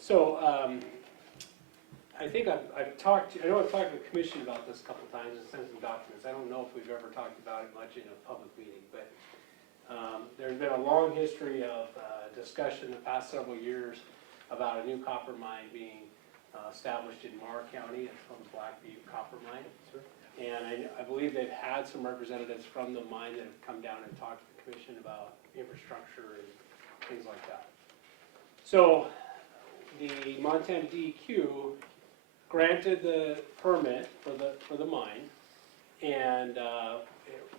So I think I've talked to the commission about this a couple of times and sent some documents. I don't know if we've ever talked about it much in a public meeting, but there's been a long history of discussion the past several years about a new copper mine being established in Meagher County. It's called the Butte Copper Mine. Sure. And I believe they've had some representatives from the mine that have come down and talked to the commission about infrastructure and things like that. So the Montana DEQ granted the permit for the mine, and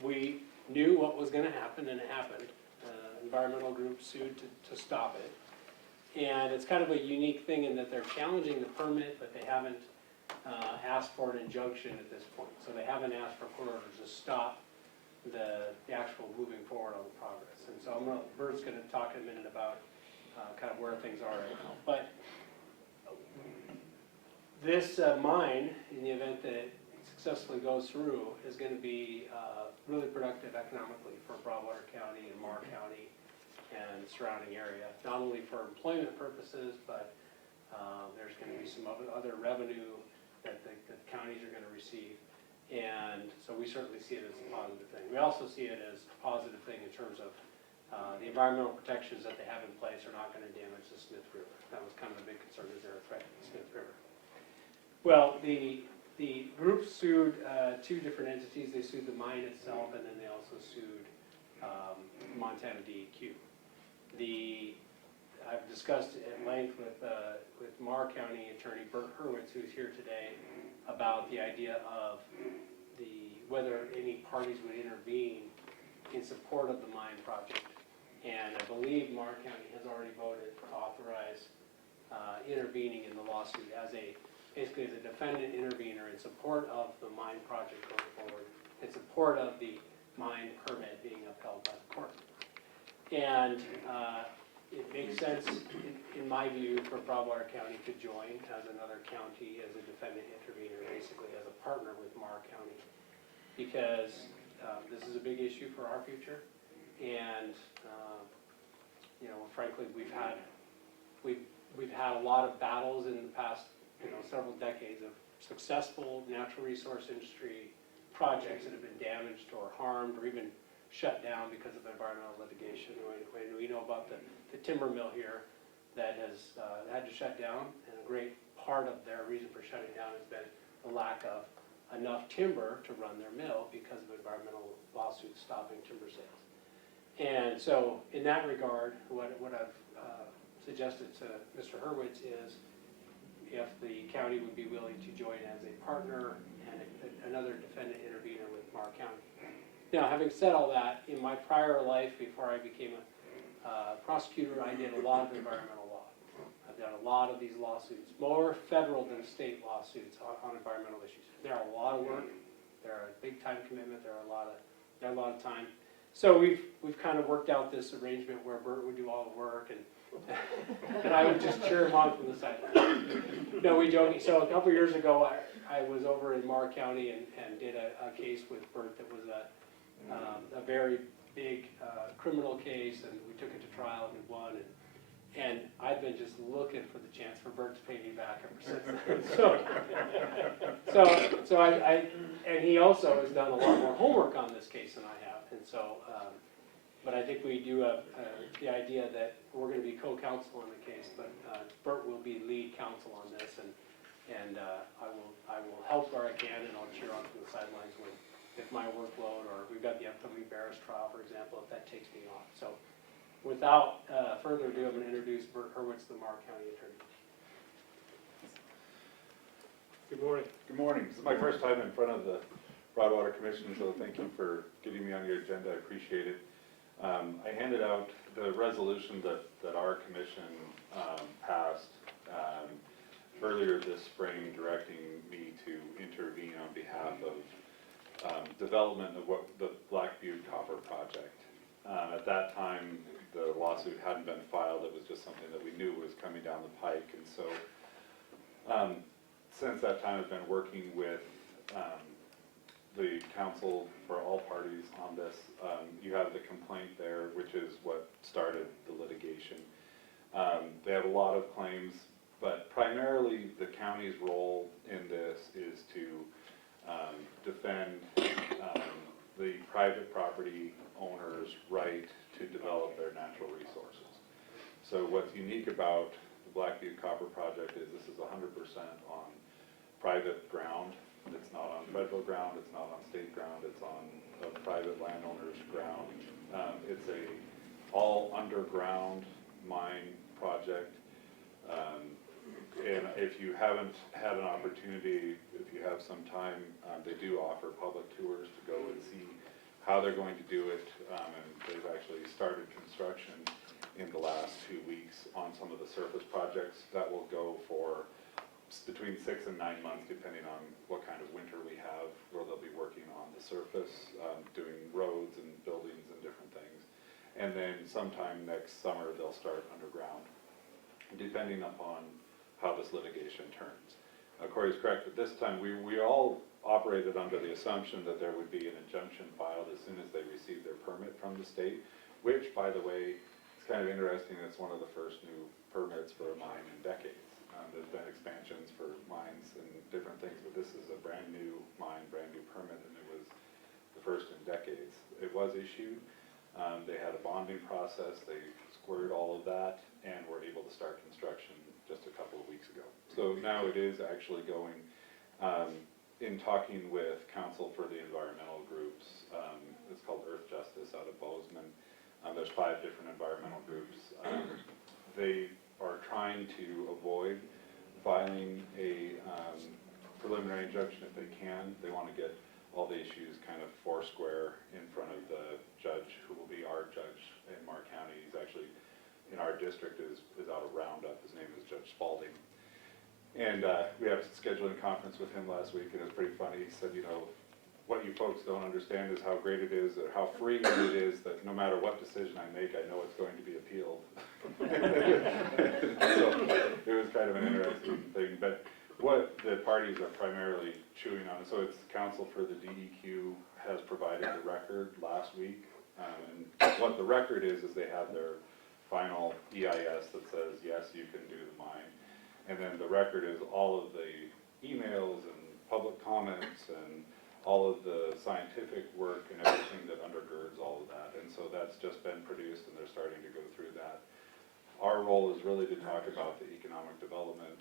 we knew what was going to happen, and it happened. Environmental groups sued to stop it. And it's kind of a unique thing in that they're challenging the permit, but they haven't asked for an injunction at this point. So they haven't asked for court orders to stop the actual moving forward on the progress. And so Bert's going to talk in a minute about kind of where things are right now. But this mine, in the event that it successfully goes through, is going to be really productive economically for Broadwater County and Meagher County and surrounding area, not only for employment purposes, but there's going to be some other revenue that the counties are going to receive. And so we certainly see it as a positive thing. We also see it as a positive thing in terms of the environmental protections that they have in place are not going to damage the Smith River. That was kind of a big concern, is there a threat to the Smith River. Well, the group sued two different entities. They sued the mine itself, and then they also sued Montana DEQ. I've discussed at length with Meagher County Attorney Bert Hurwitz, who's here today, about the idea of whether any parties would intervene in support of the mine project. And I believe Meagher County has already voted to authorize intervening in the lawsuit basically as a defendant intervener in support of the mine project going forward, in support of the mine permit being upheld by the court. And it makes sense, in my view, for Broadwater County to join as another county, as a defendant intervener, basically as a partner with Meagher County, because this is a big issue for our future. And frankly, we've had a lot of battles in the past, several decades of successful natural resource industry projects that have been damaged or harmed or even shut down because of environmental litigation. We know about the timber mill here that has had to shut down, and a great part of their reason for shutting down has been the lack of enough timber to run their mill because of environmental lawsuits stopping timber sales. And so in that regard, what I've suggested to Mr. Hurwitz is if the county would be willing to join as a partner and another defendant intervener with Meagher County. Now, having said all that, in my prior life, before I became a prosecutor, I did a lot of environmental law. I've done a lot of these lawsuits, more federal than state lawsuits on environmental issues. They're a lot of work. They're a big time commitment. They're a lot of time. So we've kind of worked out this arrangement where Bert would do all the work and I would just cheer him on from the sidelines. No, we joking. So a couple years ago, I was over in Meagher County and did a case with Bert that was a very big criminal case, and we took it to trial and won. And I've been just looking for the chance for Bert to pay me back ever since then. So and he also has done a lot more homework on this case than I have, and so. But I think we do have the idea that we're going to be co-counsel on the case, but Bert will be lead counsel on this, and I will help where I can, and I'll cheer on from the sidelines if my workload, or we've got the upcoming Barris trial, for example, if that takes me off. So without further ado, I'm going to introduce Bert Hurwitz, the Meagher County Attorney. Good morning. Good morning. This is my first time in front of the Broadwater Commission, so thank you for getting me on your agenda. I appreciate it. I handed out the resolution that our commission passed earlier this spring, directing me to intervene on behalf of development of the Butte Copper Project. At that time, the lawsuit hadn't been filed. It was just something that we knew was coming down the pike, and so since that time, I've been working with the counsel for all parties on this. You have the complaint there, which is what started the litigation. They have a lot of claims But primarily, the county's role in this is to defend the private property owner's right to develop their natural resources. So what's unique about the Butte Copper Project is this is 100% on private ground. It's not on federal ground, it's not on state ground, it's on a private landowner's ground. It's a all underground mine project. And if you haven't had an opportunity, if you have some time, they do offer public tours to go and see how they're going to do it. And they've actually started construction in the last 2 weeks on some of the surface projects that will go for between 6 and 9 months, depending on what kind of winter we have, where they'll be working on the surface, doing roads and buildings and different things. And then sometime next summer, they'll start underground, depending upon how this litigation turns. Corey's correct, at this time, we all operated under the assumption that there would be an injunction filed as soon as they received their permit from the state, which, by the way, it's kind of interesting, it's one of the first new permits for a mine in decades. There's been expansions for mines and different things, but this is a brand new mine, brand new permit, and it was the first in decades. It was issued. They had a bonding process, they squared all of that, and were able to start construction just a couple of weeks ago. So now it is actually going, in talking with Council for the Environmental Groups, it's called Earth Justice out of Bozeman. There's 5 different environmental groups. They are trying to avoid filing a preliminary injunction if they can. They want to get all the issues kind of foursquare in front of the judge, who will be our judge in Meagher County. He's actually in our district, is out of Roundup. His name is Judge Spalding. And we had a scheduling conference with him last week, and it was pretty funny. He said, you know, what you folks don't understand is how great it is, or how freeing it is, that no matter what decision I make, I know it's going to be appealed. So it was kind of an interesting thing. But what the parties are primarily chewing on, so it's Council for the DEQ has provided the record last week. And what the record is they have their final EIS that says, yes, you can do the mine. And then the record is all of the emails and public comments and all of the scientific work and everything that undergirds all of that. And so that's just been produced, and they're starting to go through that. Our role is really to talk about the economic development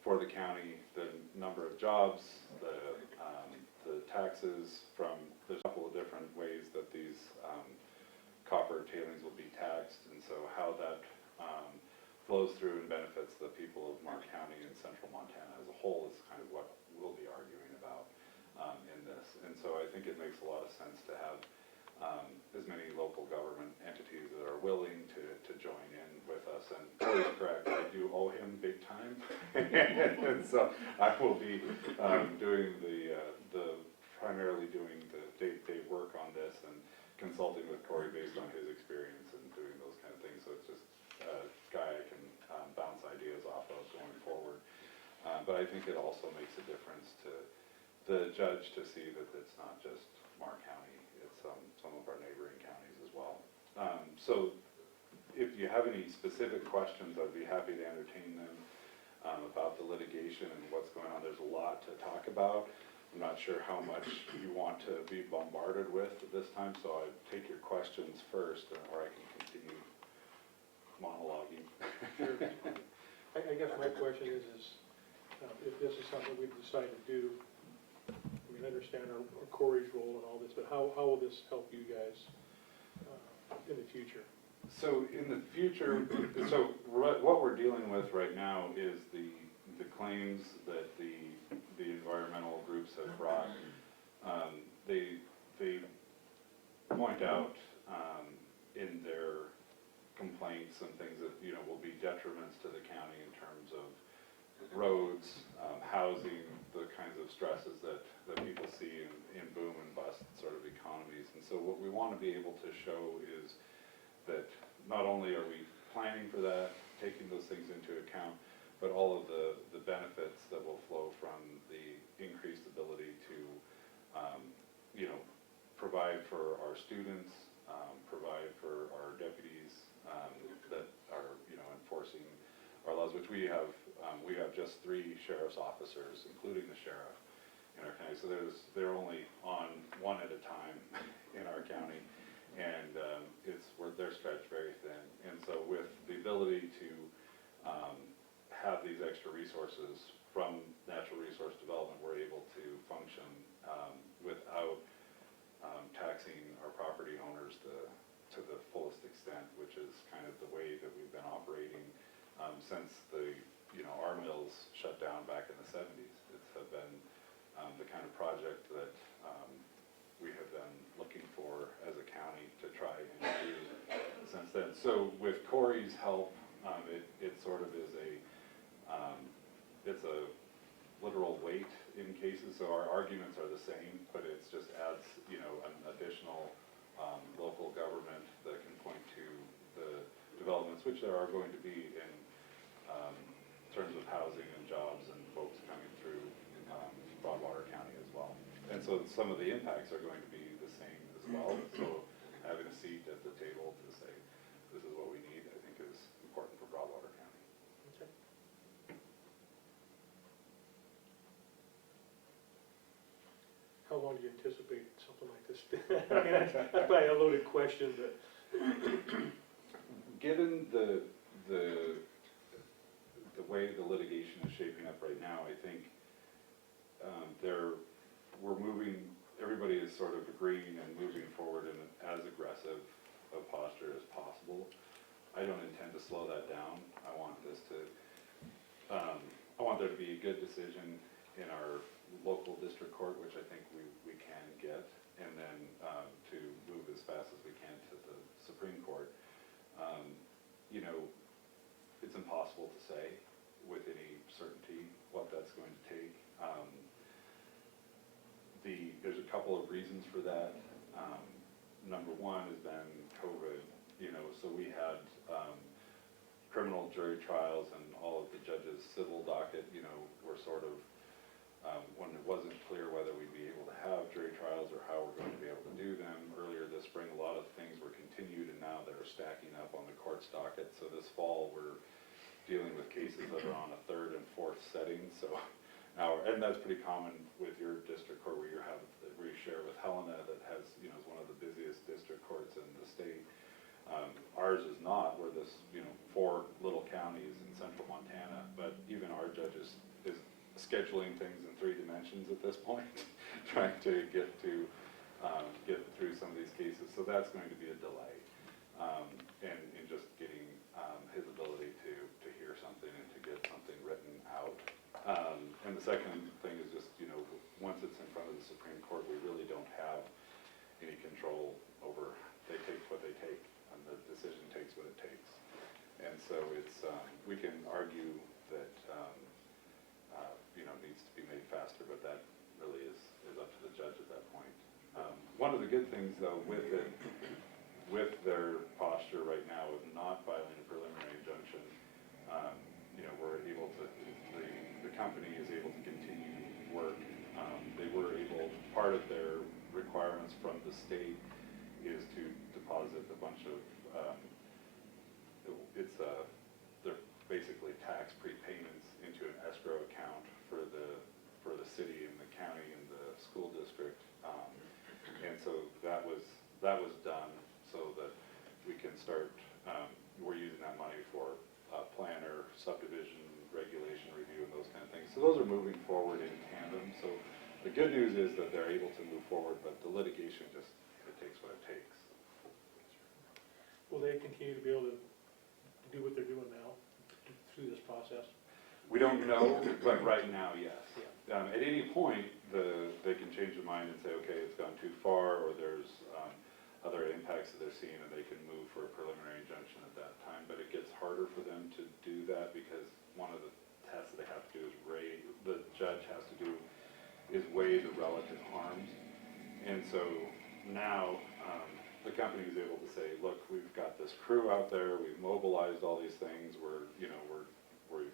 for the county, the number of jobs, the taxes from, there's a couple of different ways that these copper tailings will be taxed, and so how that flows through and benefits the people of Meagher County and central Montana as a whole is kind of what we'll be arguing about in this. And so I think it makes a lot of sense to have as many local government entities that are willing to join in with us. And Corey's correct, I do owe him big time. And so I will be primarily doing the day-to-day work on this and consulting with Corey based on his experience and doing those kind of things. So it's just a guy I can bounce ideas off of going forward. But I think it also makes a difference to the judge to see that it's not just Meagher County, it's some of our neighboring counties as well. So if you have any specific questions, I'd be happy to entertain them about the litigation and what's going on. There's a lot to talk about. I'm not sure how much you want to be bombarded with at this time, so I'd take your questions first, or I can continue monologuing. Sure. I guess my question is if this is something we decide to do, we understand our Corey's role and all this, but how will this help you guys in the future? So in the future, so what we're dealing with right now is the claims that the environmental groups have brought. They point out in their complaints and things that, you know, will be detriments to the county in terms of roads, housing, the kinds of stresses that people see in boom and bust sort of economies. And so what we want to be able to show is that not only are we planning for that, taking those things into account, but all of the benefits that will flow from the increased ability to, you know, provide for our students, provide for our deputies that are, you know, enforcing our bylaws, which we have just 3 sheriff's officers, including the sheriff in our county. So they're only on one at a time in our county, and they're stretched very thin. And so with the ability to have these extra resources from natural resource development, we're able to function without taxing our property owners to the fullest extent, which is kind of the way that we've been operating since our mills shut down back in the 70s. It's been the kind of project that we have been looking for as a county to try and do since then. So with Corey's help, it sort of is it's a literal weight in cases, so our arguments are the same, but it just adds, an additional local government that can point to the developments, which there are going to be in terms of housing and jobs and folks coming through Broadwater County as well. And so some of the impacts are going to be the same as well. So having a seat at the table to say, this is what we need, I think is important for Broadwater County. Okay. How long do you anticipate something like this? I mean, that's probably a loaded question, but. Given the way the litigation is shaping up right now, I think we're moving, everybody is sort of agreeing and moving forward in as aggressive a posture as possible. I don't intend to slow that down. I want there to be a good decision in our local district court, which I think we can get, and then to move as fast as we can to the Supreme Court. It's impossible to say with any certainty what that's going to take. There's a couple of reasons for that. Number one has been COVID, so we had criminal jury trials and all of the judges' civil docket, were sort of, when it wasn't clear whether we'd be able to have jury trials or how we're going to be able to do them. Earlier this spring, a lot of things were continued, and now they're stacking up on the court's docket. So this fall, we're dealing with cases that are on a 3rd and 4th setting. So now, and that's pretty common with your district court, where you share with Helena, that has, is one of the busiest district courts in the state. Ours is not. We're this, 4 little counties in central Montana, but even our judges is scheduling things in 3 dimensions at this point, trying to get through some of these cases. So that's going to be a delay, and in just getting his ability to hear something and to get something written out. And the second thing is just, once it's in front of the Supreme Court, we really don't have any control over, they take what they take, and the decision takes what it takes. And so it's, we can argue that, needs to be made faster, but that really is up to the judge at that point. One of the good things, though, with their posture right now of not filing a preliminary injunction, we're able to, the company is able to continue work. They were able, part of their requirements from the state is to deposit a bunch of, they're basically tax prepayments into an escrow account for the city and the county and the school district. And so that was done so that we can start, we're using that money for planner, subdivision, regulation review, and those kind of things. So those are moving forward in tandem. So the good news is that they're able to move forward, but the litigation just, it takes what it takes. Will they continue to be able to do what they're doing now through this process? We don't know, but right now, yes. Yeah. At any point, they can change their mind and say, okay, it's gone too far, or there's other impacts that they're seeing, and they can move for a preliminary injunction at that time. But it gets harder for them to do that because one of the tests they have to do is the judge has to do is weigh the relative harms. And so now the company is able to say, look, we've got this crew out there, we've mobilized all these things, we've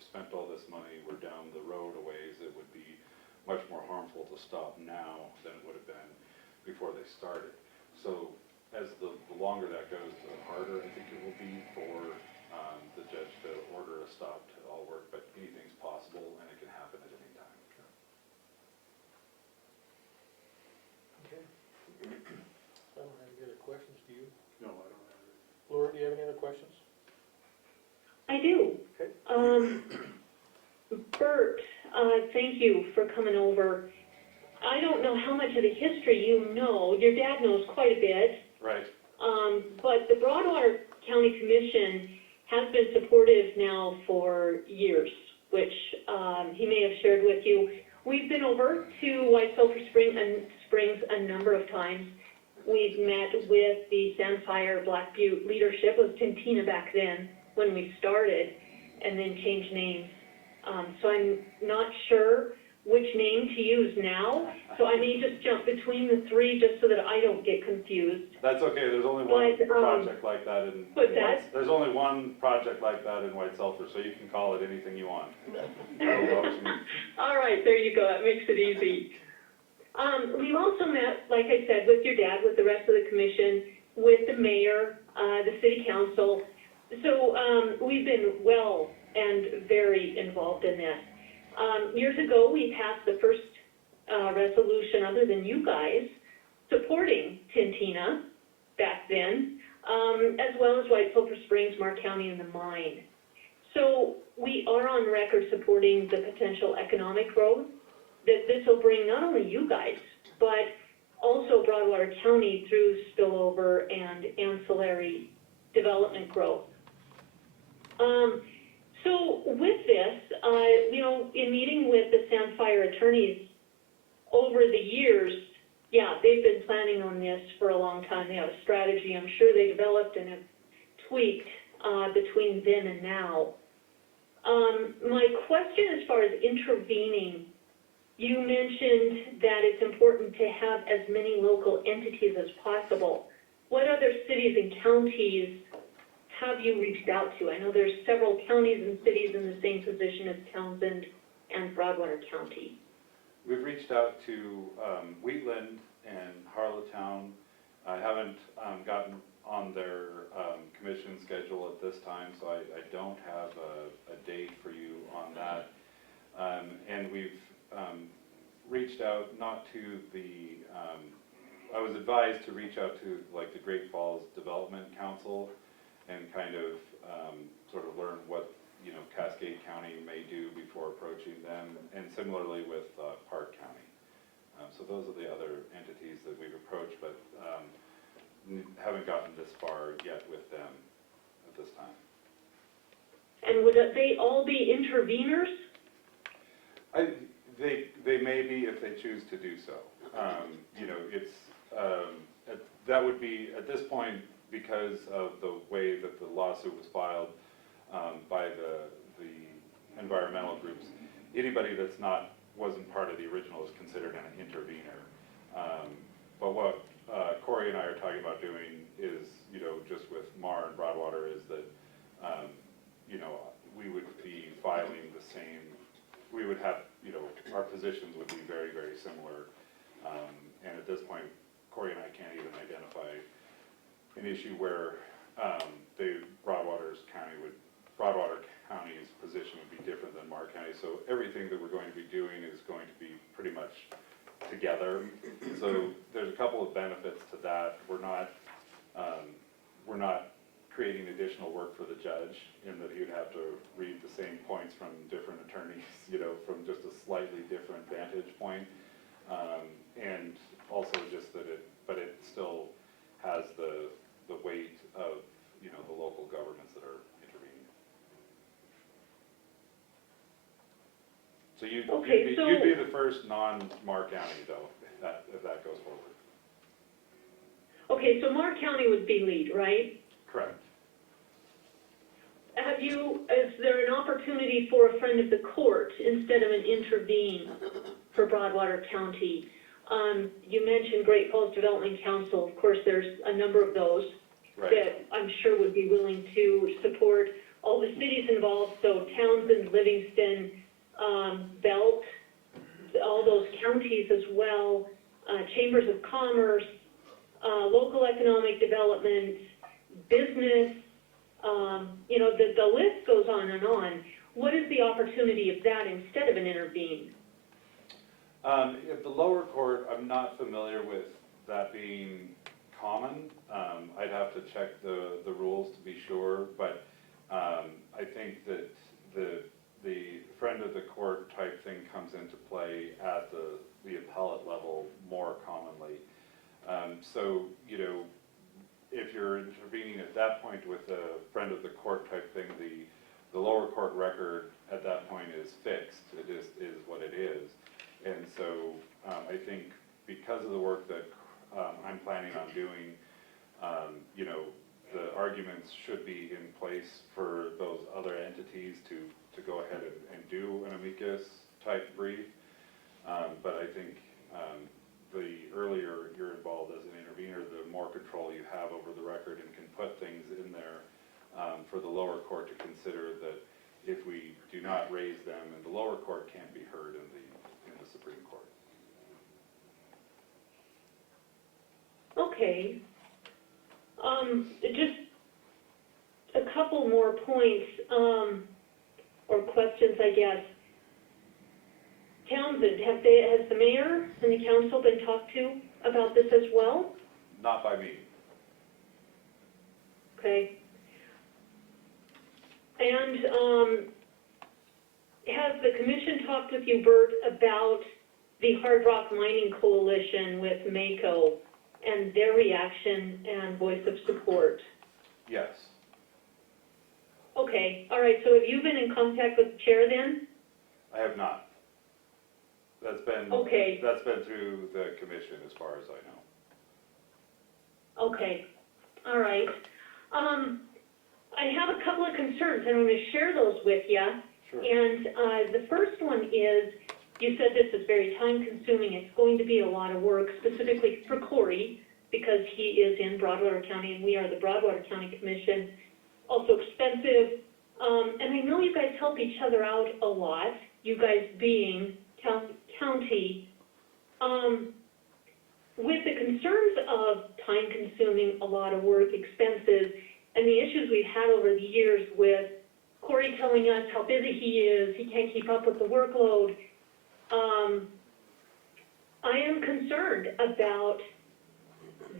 spent all this money, we're down the road a ways. It would be much more harmful to stop now than it would have been before they started. So as the longer that goes, the harder I think it will be for the judge to order a stop to all I do. Okay. Bert, thank you for coming over. I don't know how much of the history you know. Your dad knows quite a bit. Right. But the Broadwater County Commission has been supportive now for years, which he may have shared with you. We've been over to White Sulphur Springs a number of times. We've met with the Sandfire Black Butte leadership. It was Tintina back then when we started, and then changed names. So I'm not sure which name to use now, so I may just jump between the three just so that I don't get confused. That's okay, there's only one But, project like that in. what's in that? There's only one project like that in White Sulphur, so you can call it anything you want. All right, there you go, that makes it easy. We've also met, like I said, with your dad, with the rest of the commission, with the mayor, the city council. So, we've been well and very involved in this. Years ago, we passed the first resolution, other than you guys, supporting Tintina back then, as well as White Sulphur Springs, Meagher County, and the mine. So we are on record supporting the potential economic growth that this will bring not only you guys, but also Broadwater County through spillover and ancillary development growth. So with this, in meeting with the Sandfire attorneys over the years, yeah, they've been planning on this for a long time. They have a strategy I'm sure they developed and have tweaked between then and now. My question as far as intervening, you mentioned that it's important to have as many local entities as possible. What other cities and counties have you reached out to? I know there's several counties and cities in the same position as Townsend and Broadwater County. We've reached out to Wheatland and Harlowtown. I haven't gotten on their commission schedule at this time, so I don't have a date for you on that. And we've reached out not to the, I was advised to reach out to like the Great Falls Development Council and kind of sort of learn what, Cascade County may do before approaching them, and similarly with Park County. So those are the other entities that we've approached, but haven't gotten this far yet with them at this time. And would they all be interveners? They may be if they choose to do so. That would be, at this point, because of the way that the lawsuit was filed by the environmental groups, anybody that's wasn't part of the original is considered an intervener. But what Corey and I are talking about doing is, just with Mar and Broadwater, is that, we would be filing the same, we would have, our positions would be very, very similar. And at this point, Corey and I can't even identify an issue where Broadwater County's position would be different than Meagher County. So everything that we're going to be doing is going to be pretty much together. So there's a couple of benefits to that. We're not creating additional work for the judge in that he'd have to read the same points from different attorneys, from just a slightly different vantage point. And also just that it still has the weight of, the local governments that are intervening. So you'd be the first non-Meagher County, though, if that goes forward. Okay, so Meagher County would be lead, right? Correct. Is there an opportunity for a friend of the court instead of an intervene for Broadwater County? You mentioned Great Falls Development Council. Of course, there's a number of those that I'm sure would be willing to support all the cities involved, so Townsend, Livingston, Belt, all those counties as well, chambers of commerce, local economic development, business, the list goes on and on. What is the opportunity of that instead of an intervene? At the lower court, I'm not familiar with that being common. I'd have to check the rules to be sure, but I think thing comes into play at the appellate level more commonly. So, you know, if you're intervening at that point with a friend of the court type thing, the lower court record at that point is fixed. It is what it is. And so I think because of the work that I'm planning on doing, you know, the arguments should be in place for those other entities to go ahead and do an amicus type brief. But I think the earlier you're involved as an intervener, the more control you have over the record and can put things in there for the lower court to consider that if we do not raise them in the lower court, can't be heard in the Supreme Court. Okay. Just a couple more points, or questions, I guess. Townsend, has the mayor and the council been talked to about this as well? Not by me. Okay. And, has the commission talked with you, Bert, about the Hard Rock Mining Coalition with Mako and their reaction and voice of support? Yes. Okay, all right, so have you been in contact with the chair then? I have not. That's been Okay. That's been through the commission as far as I know. Okay, all right. I have a couple of concerns, and I'm going to share those with you. Sure. And the first one is, you said this is very time-consuming. It's going to be a lot of work, specifically for Corey, because he is in Broadwater County, and we are the Broadwater County Commission. Also expensive. And I know you guys help each other out a lot, you guys being county. With the concerns of time-consuming, a lot of work, expenses, and the issues we've had over the years with Corey telling us how busy he is, he can't keep up with the workload, I am concerned about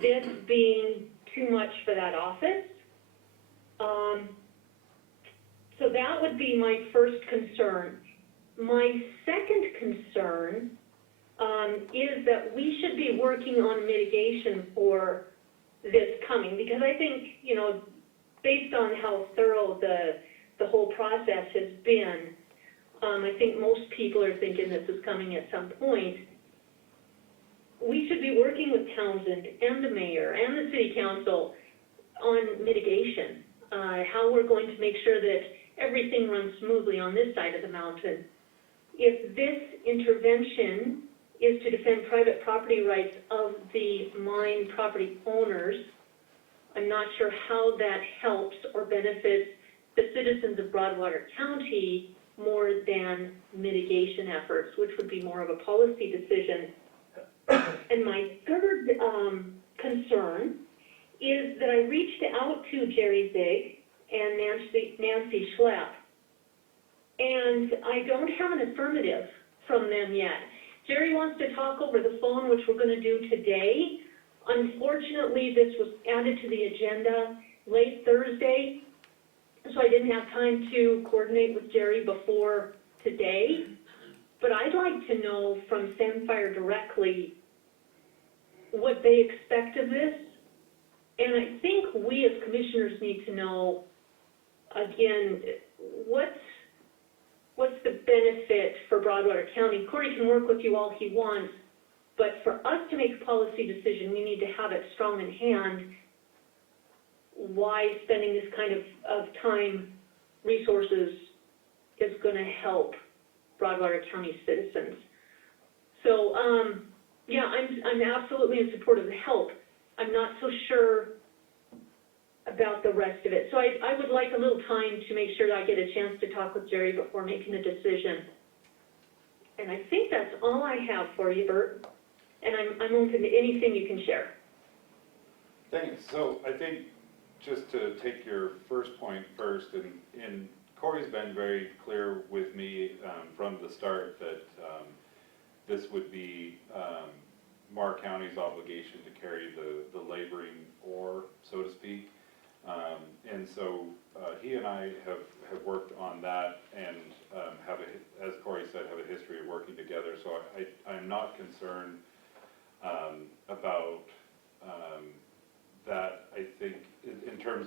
this being too much for that office. So that would be my first concern. My second concern is that we should be working on mitigation for this coming, because I think, you know, based on how thorough the whole process has been, I think most people are thinking this is coming at some point. We should be working with Townsend and the mayor and the city council on mitigation, how we're going to make sure that everything runs smoothly on this side of the mountain. If this intervention is to defend private property rights of the mine property owners, I'm not sure how that helps or benefits the citizens of Broadwater County more than mitigation efforts, which would be more of a policy decision. And my third concern is that I reached out to Jerry Zig and Nancy Schlepp, and I don't have an affirmative from them yet. Jerry wants to talk over the phone, which we're going to do today. Unfortunately, this was added to the agenda late Thursday, so I didn't have time to coordinate with Jerry before today. But I'd like to know from Sandfire directly what they expect of this. And I think we as commissioners need to know, again, what's the benefit for Broadwater County? Corey can work with you all he wants, but for us to make a policy decision, we need to have it strong in hand why spending this kind of time, resources is going to help Broadwater County citizens. So, yeah, I'm absolutely in support of the help. I'm not so sure about the rest of it. So I would like a little time to make sure that I get a chance to talk with Jerry before making a decision. And I think that's all I have for you, Bert. And I'm open to anything you can share. Thanks. So I think just to take your first point first, and Corey's been very clear with me from the start that this would be Meagher County's obligation to carry the laboring ore, so to speak. And so he and I have worked on that and have, as Corey said, have a history of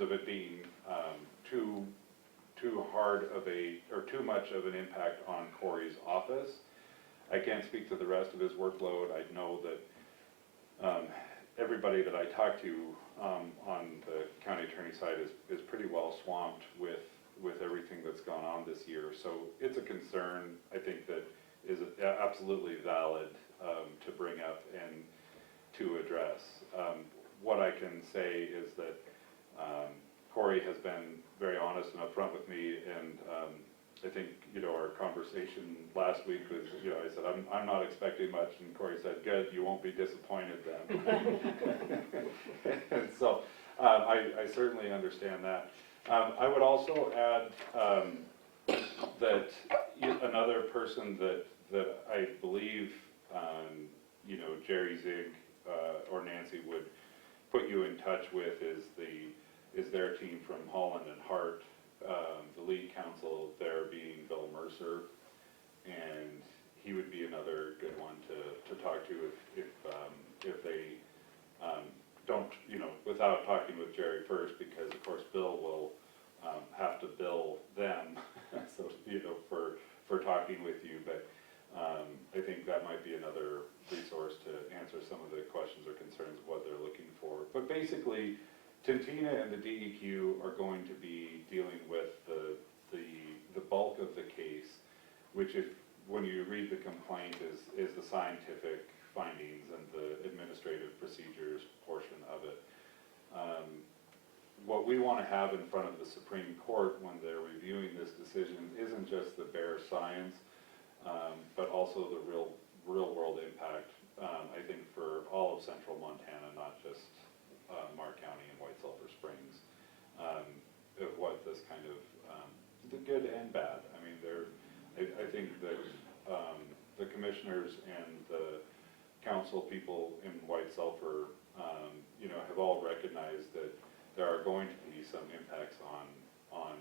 of it being too hard of or too much of an impact on Corey's office. I can't speak to the rest of his workload. I know that everybody that I talk to on the county attorney side is pretty well swamped with everything that's gone on this year. So it's a concern, I think, that is absolutely valid to bring up and to address. What I can say is that Corey has been very honest and upfront with me, and I think, our conversation last week was, I said, I'm not expecting much, and Corey said, good, you won't be disappointed then. And so I certainly understand that. I would also add that another person that I believe, Jerry Zig or Nancy would put you in touch with is their team from Holland and Hart. The lead counsel there being Bill Mercer, and he would be another good one to talk to if they don't, without talking with Jerry first, because of course Bill will have to bill them, so for talking with you. But I think that might be another resource to answer some of the questions or concerns of what they're looking for. But basically, Tintina and the DEQ are going to be dealing with the bulk of the case, which, when you read the complaint, is the scientific findings and the administrative procedures portion of it. What we want to have in front of the Supreme Court when they're reviewing this decision isn't just the bare science, but also the real world impact, I think, for all of central Montana, not just Meagher County and White Sulphur Springs, of what this kind of, the good and bad. I mean, I think that the commissioners and the council people in White Sulphur, have all recognized that there are going to be some impacts on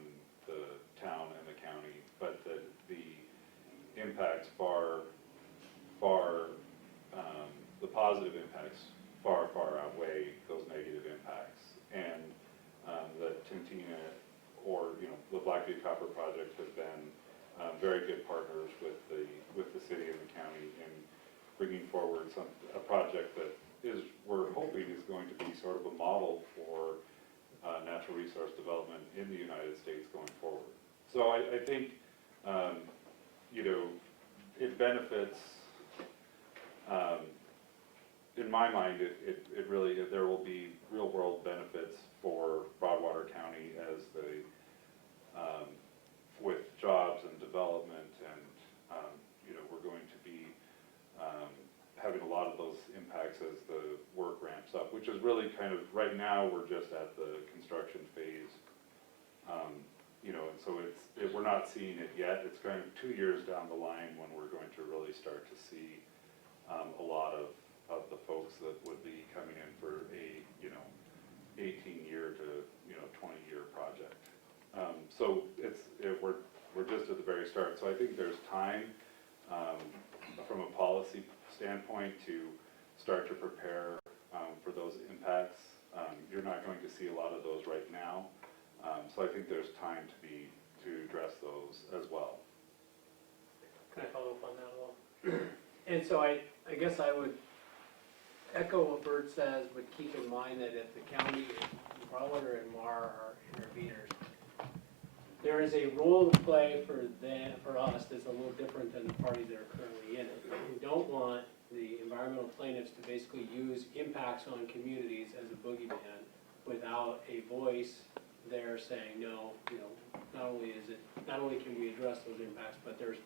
the town and the county, but that the impacts the positive impacts far outweigh those negative impacts, and that Tintina or the Butte Copper Project have been very good partners with the city and the county in bringing forward a project that we're hoping is going to be sort of a model for natural resource development in the United States going forward. So I think it benefits. In my mind, it really, there will be real world benefits for Broadwater County as with jobs and development, and we're going to be having a lot of those impacts as the work ramps up, which is really kind of, right now we're just at the construction phase, and so we're not seeing it yet. It's kind of 2 years down the line when we're going to really start to see a lot of the folks that would be coming in for a 18-year to 20-year project. So we're just at the very start. So I think there's time from a policy standpoint to start to prepare for those impacts. You're not going to see a lot of those right now, so I think there's time to address those as well. Can I follow up on that a little? And so I guess I would echo what Bert says, but keep in mind that if the county, Broadwater and Meagher are interveners, there is a role to play for us that's a little different than the parties that are currently in it. We don't want the environmental plaintiffs to basically use impacts on communities as a boogeyman without a voice there saying, no, not only can we address those impacts, but there's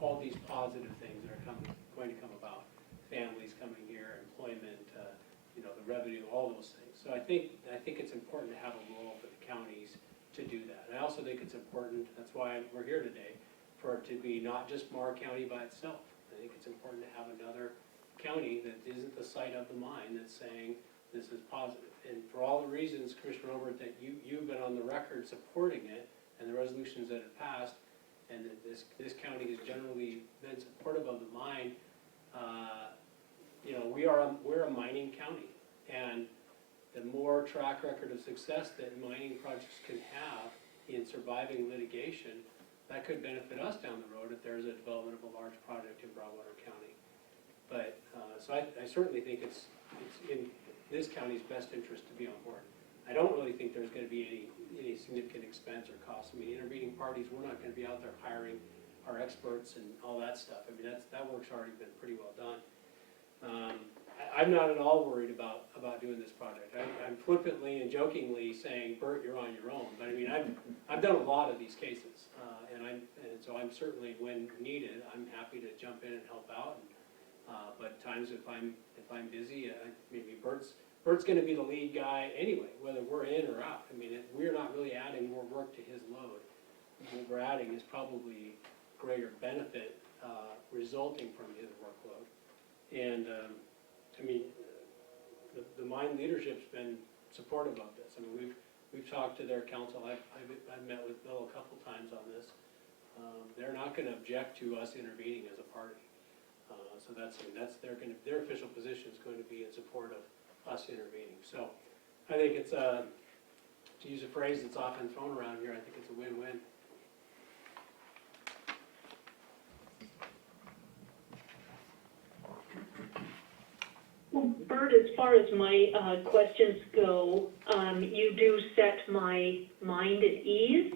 all these positive things that are going to come about. Families coming here, employment, the revenue, all those things. So I think it's important to have a role for the counties to do that. And I also think it's important, that's why we're here today, for it to be not just Meagher County by itself. I think it's important to have another county that isn't the site of the mine that's saying this is positive. And for all the reasons, Commissioner Obert, that you've been on the record supporting it and the resolutions that have passed, and that this county has generally been supportive of the mine, we're a mining county, and the more track record of success that mining projects can have in surviving litigation, that could benefit us down the road if there's a development of a large project in Broadwater County. But, so I certainly think it's in this county's best interest to be on board. I don't really think there's gonna be any significant expense or cost. I mean, intervening parties, we're not gonna be out there hiring our experts and all that stuff. I mean, that work's already been pretty well done. I'm not at all worried about doing this project. I'm flippantly and jokingly saying, Bert, you're on your own. But I mean, I've done a lot of these cases, and so I'm certainly, when needed, I'm happy to jump in and help out. But times if I'm busy, maybe Bert's going to be the lead guy anyway, whether we're in or out. I mean, we're not really adding more work to his load. What we're adding is probably greater benefit resulting from his workload. And I mean, the mine leadership's been supportive of this. I mean, we've talked to their council. I've met with Bill a couple times on this. They're not going to object to us intervening as a party. So that's their official position is going to be in support of us intervening. So I think it's to use a phrase that's often thrown around here, I think it's a win-win. Well, Bert, as far as my questions go, you do set my mind at ease.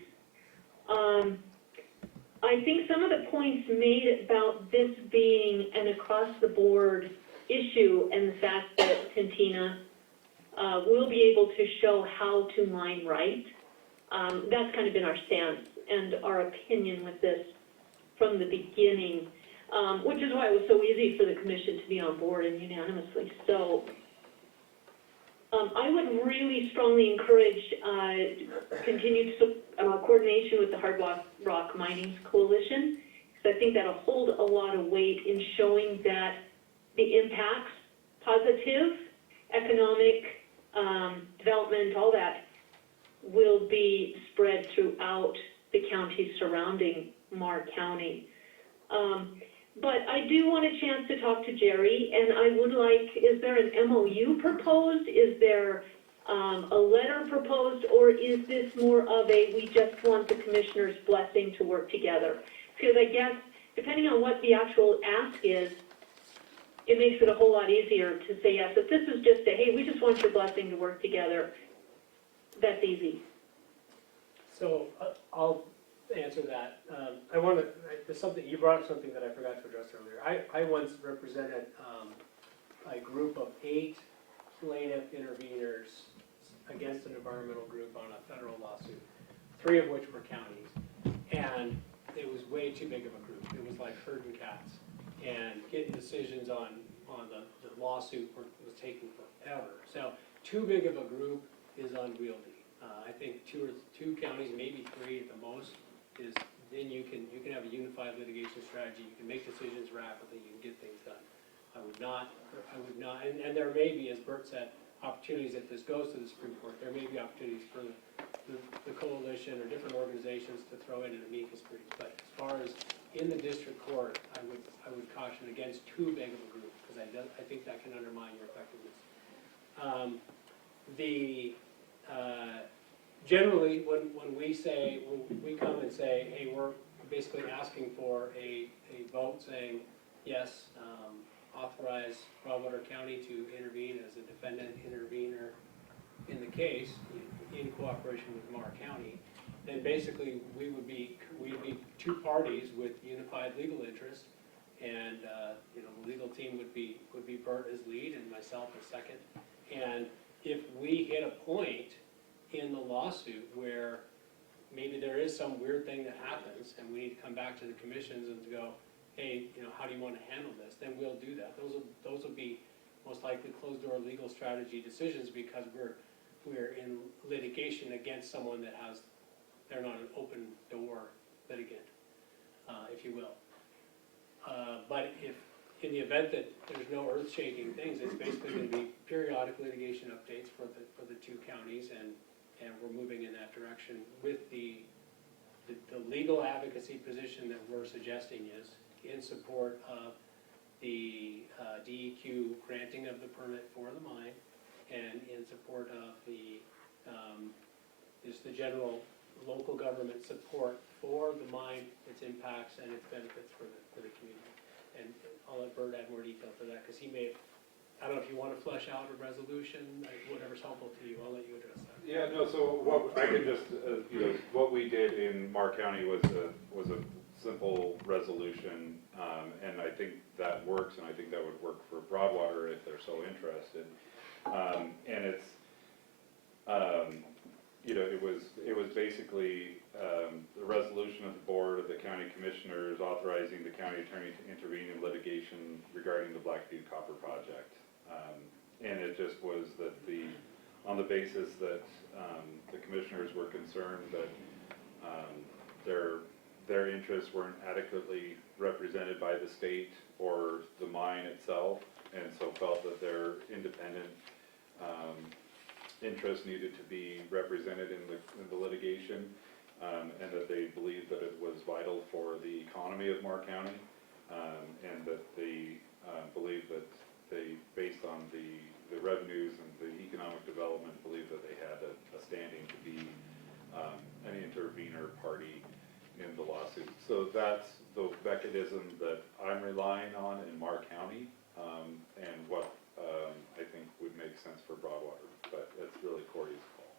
I think some of the points made about this being an across-the-board issue and the fact that Tintina will be able to show how to mine right, that's kind of been our stance and our opinion with this from the beginning. Which is why it was so easy for the commission to be on board and unanimously so. I would really strongly encourage continued coordination with the Hard Rock Mining Coalition, because I think that'll hold a lot of weight in showing that the impacts, positive, economic, development, all that, will be spread throughout the counties surrounding Meagher County. But I do want a chance to talk to Jerry, and I would like, is there an MOU proposed? Is there a letter proposed, or is this more of a, we just want the commissioner's blessing to work together? Because I guess, depending on what the actual ask is, it makes it a whole lot easier to say yes. If this is just a, hey, we just want your blessing to work together, that's easy. So I'll answer that. There's something, you brought up something that I forgot to address earlier. I once represented a group of 8 plaintiff interveners against an environmental group on a federal lawsuit, 3 of which were counties. And it was way too big of a group. It was like herding cats. And getting decisions on the lawsuit was taking forever. So too big of a group is unwieldy. I think 2 counties, maybe 3 at the most, is then you can have a unified litigation strategy. You can make decisions rapidly. You can get things done. I would not, and there may be, as Bert said, opportunities if this goes to the Supreme Court. There may be opportunities for the coalition or different organizations to throw in an amicus brief. But as far as in the district court, I would caution against too big of a group, because I think that can undermine your effectiveness. Generally, when we come and say, hey, we're basically asking for a vote saying, yes, authorize Broadwater County to intervene as a defendant intervener in the case in cooperation with Meagher County, then basically we'd be 2 parties with unified legal interest, and the legal team would be Bert as lead and myself as second. And if we hit a point in the lawsuit where maybe there is some weird thing that happens and we need to come back to the commissions and go, hey, how do you want to handle this? Then we'll do that. Those will be most likely closed-door legal strategy decisions, because we're in litigation against someone they're not an open-door litigant, if you will. But if in the event that there's no earth-shaking things, it's basically going to be periodic litigation updates for the 2 counties, and we're moving in that direction with the legal advocacy position that we're suggesting is in support of the DEQ granting of the permit for the mine, and in support of the general local government support for the mine, its impacts and its benefits for the community. And I'll let Bert add more detail to that, because he may, I don't know if you want to flesh out a resolution, whatever's helpful to you, I'll let you address that. Yeah, no, so what, I can just, what we did in Meagher County was a simple resolution, and I think that works, and I think that would work for Broadwater if they're so interested. And it's, it was basically the resolution of the board of the county commissioners authorizing the county attorney to intervene in litigation regarding the Butte Copper Project. And it just was that on the basis that the commissioners were concerned that their interests weren't adequately represented by the state or the mine itself, and so felt that their independent interests needed to be represented in the litigation, and that they believed that it was vital for the economy of Meagher County, and that they believed that they, based on the revenues and the economic development, believed that they had a standing to be an intervener party in the lawsuit. So that's the mechanism that I'm relying on in Meagher County, and what I think would make sense for Broadwater, but it's really Corey's call.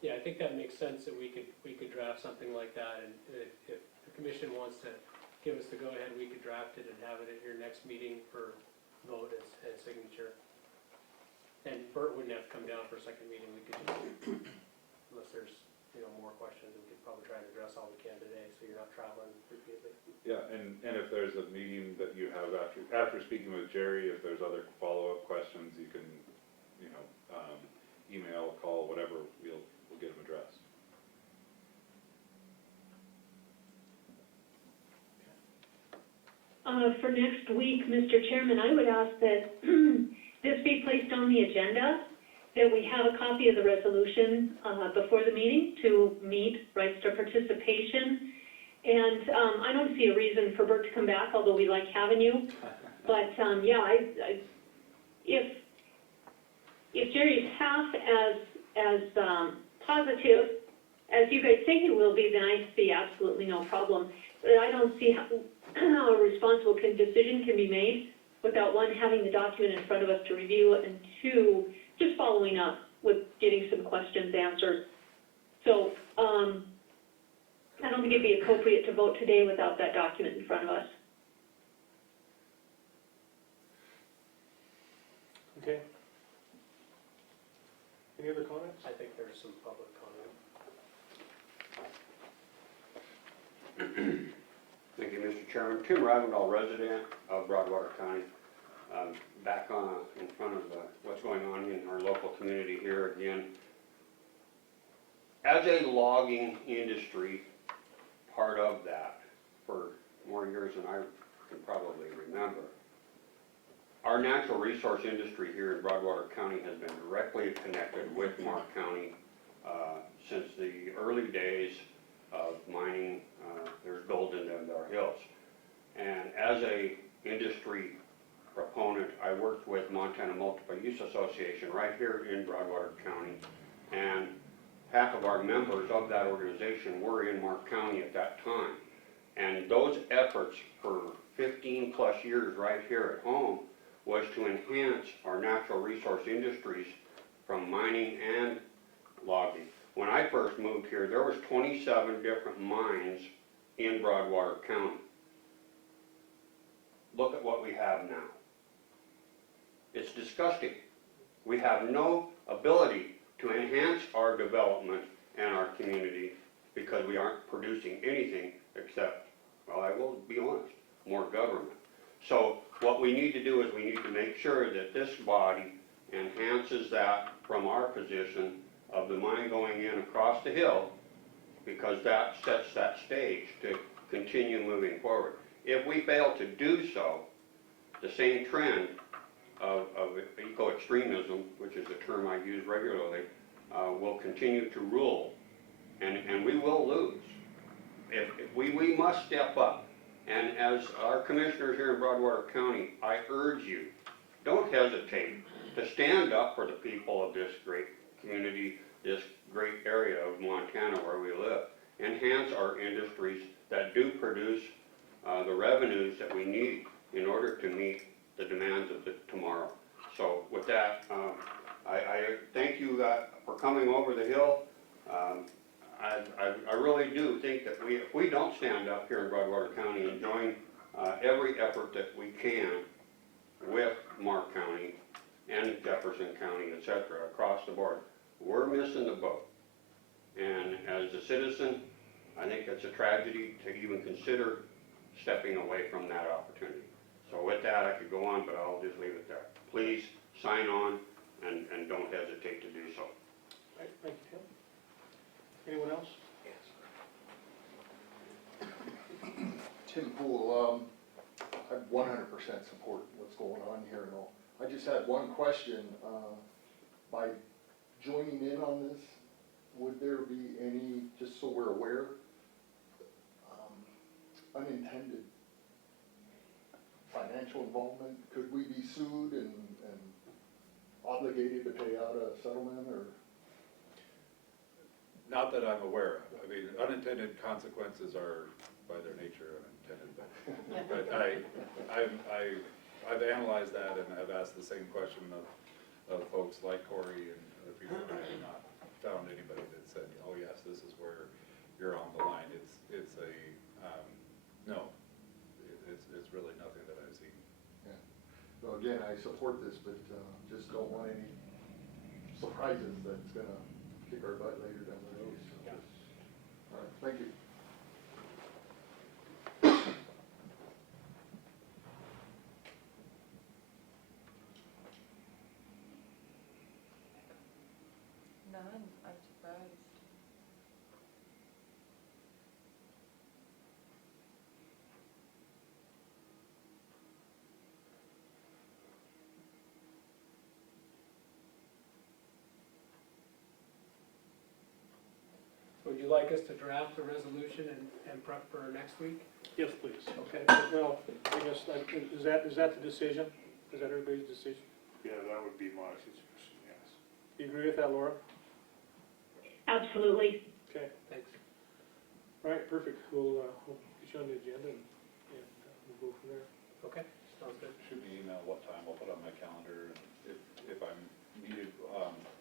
Yeah, I think that makes sense, that we could draft something like that, and if the commission wants to give us the go-ahead, we could draft it and have it at your next meeting for vote as signature. And Bert wouldn't have to come down for a second meeting, we could just, unless there's, more questions, we could probably try and address all we can today, so you're not traveling repeatedly. Yeah, and if there's a meeting that you have after speaking with Jerry, if there's other follow-up questions, you can, email, call, whatever, we'll get them addressed. For next week, Mr. Chairman, I would ask that this be placed on the agenda, that we have a copy of the resolution before the meeting to meet rights to participation. And I don't see a reason for Bert to come back, although we like having you. But if Jerry's half as positive as you guys think he will be, then I see absolutely no problem. But I don't see how a responsible decision can be made without, one, having the document in front of us to review, and two, just following up with getting some questions answered. So I don't think it'd be appropriate to vote today without that document in front of us. Okay. Any other comments? I think there's some public comment. Thank you, Mr. Chairman. Tim Ravendahl, resident of Broadwater County. Back in front of what's going on in our local community here again. As a logging industry, part of that for more years than I can probably remember, our natural resource industry here in Broadwater County has been directly connected with Meagher County since the early days of mining. There's gold in them, our hills. And as a industry proponent, I worked with Montana Multiple Use Association right here in Broadwater County, and half of our members of that organization were in Meagher County at that time. And those efforts for 15 plus years right here at home was to enhance our natural resource industries from mining and logging. When I first moved here, there was 27 different mines in Broadwater County. Look at what we have now. It's disgusting. We have no ability to enhance our development and our community because we aren't producing anything except, well, I will be honest, more government. So what we need to do is we need to make sure that this body enhances that from our position of the mine going in across the hill, because that sets that stage to continue moving forward. If we fail to do so, the same trend of eco-extremism, which is a term I use regularly, will continue to rule, and we will lose. If we must step up, and as our commissioners here in Broadwater County, I urge you, don't hesitate to stand up for the people of this great community, this great area of Montana where we live. Enhance our industries that do produce the revenues that we need in order to meet the demands of the tomorrow. So with that, I thank you for coming over the hill. I really do think that if we don't stand up here in Broadwater County and join every effort that we can with Mark County and Jefferson County, et cetera, across the board, we're missing the boat. And as a citizen, I think it's a tragedy to even consider stepping away from that opportunity. So with that, I could go on, but I'll just leave it there. Please sign on and don't hesitate to do so. All right, thank you, Tim. Anyone else? Tim Poole, I 100% support what's going on here and all. I just had one question. By joining in on this, would there be any, just so we're aware, unintended financial involvement? Could we be sued and obligated to pay out a settlement, or? Not that I'm aware of. I mean, unintended consequences are by their nature unintended, but I've analyzed that and I've asked the same question of folks like Corey and other people, and I have not found anybody that said, oh yes, this is where you're on the line. It's a, no, it's really nothing that I've seen. Yeah. Well, again, I support this, but just don't want any surprises that's gonna kick our butt later down the road. So Yeah. All right, thank you. None, I'm surprised. Would you like us to draft a resolution and prep for next week? Yes, please. Okay. Well, I guess, is that the decision? Is that everybody's decision? Yeah, that would be my suggestion, yes. Do you agree with that, Laura? Absolutely. Okay, Thanks. all right, perfect. We'll get you on the agenda and we'll go from there. Okay, sounds good. Shoot me an email what time, I'll put it on my calendar, and if I'm needed,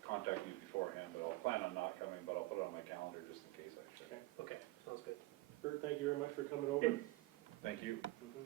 contact you beforehand, but I'll plan on not coming, but I'll put it on my calendar just in case I should. Okay, sounds good. Bert, thank you very much for coming over. Thank you. Mhm.